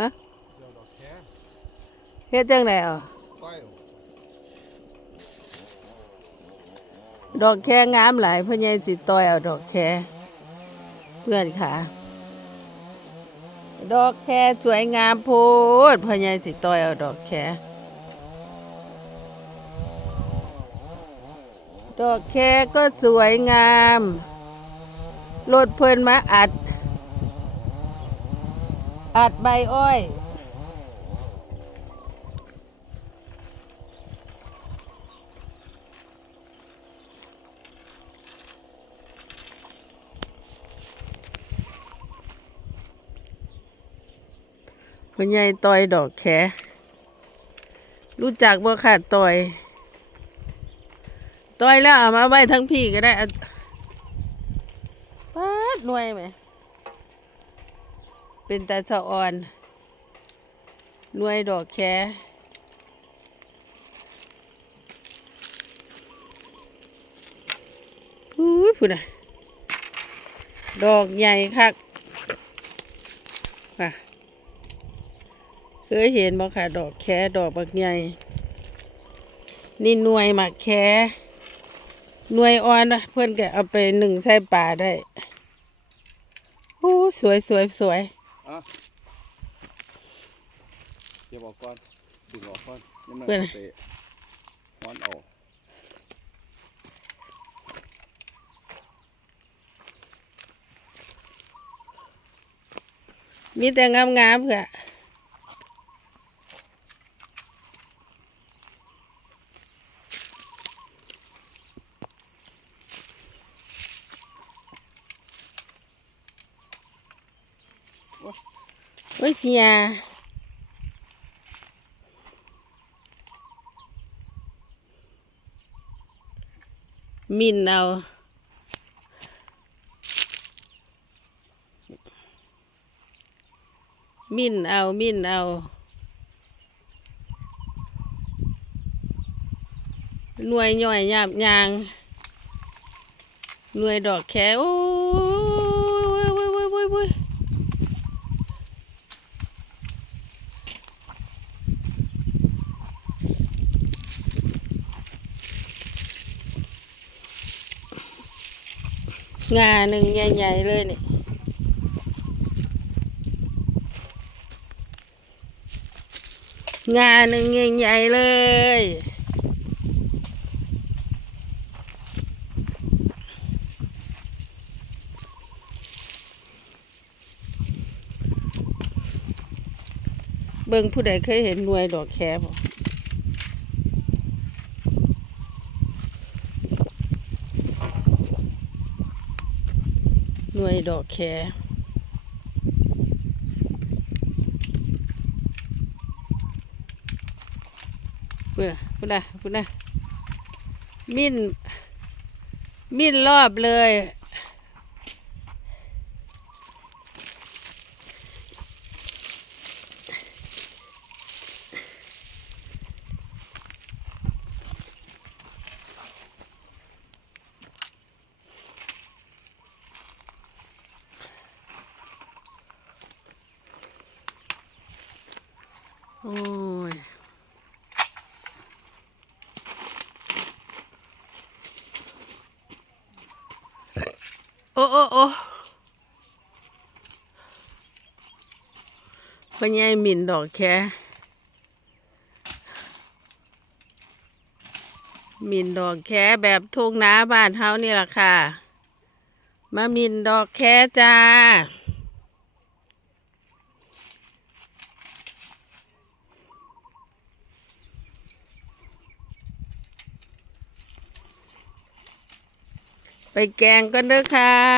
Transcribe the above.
ฮะเจ้าดอกแค่เฮ็ดจังไดอะดอกแค่งามหลายพ่อใหญ่สิต่อยเอาดอกแค่เพื่อนค่ะดอกแค่สวยงามโพดพ่อใหญ่สิต่อยเอาดอกแค่ดอกแค่ก็สวยงามรถเพิ่นมาอัด อัดใบอ้อย พ่อใหญ่ต่อยดอกแข รู้จักบ่ค่ะต่อยต่อยแล้วเอามาไว้ทั้งพี่ก็ได้อะปาดหน่วยไหม เป็นตาสะอ่อนหน่วยดอกแขอู้ยพูดนะดอกใหญ่คักค่ะเคยเห็นบ่ค่ะ ดอกแคดอกบักใหญ่ นี่หน่วยหมักแคหน่วยอ่อนนะเพื่อนก็เอาไปหนึ่งใส่ป่าได้โอ้สวยสวยสวย อะเก็บออกก่อนดึงออกก่อนยังไม่เพื่อนเตะนอนเอามีแต่งามงามๆ ค่ะโอ้ยเฮียมินเอามินเอา มินเอา หน่วยย่อยยาบยาง หน่วยดอกแคโอ้ยโว้ยโว้ยโว้ยโว้ย งาหนึ่งใหญ่ๆเลยนี่งาหนึ่งใหญ่ๆเลยเบิ่งผู้ใดเคยเห็นหน่วยดอกแคบ่ หน่วยดอกแคพูดนะพูดนะพูดนะมินมินรอบเลย โอ้ยโอ้โอ้โอ้พ่อใหญ่หมิ่นดอกแค่หมิ่นดอกแค่แบบทุ่งนาบ้านเฮานี่แหละค่ะ มาหมิ่นดอกแค่จ้า ไปแกงกันเด้อค่ะ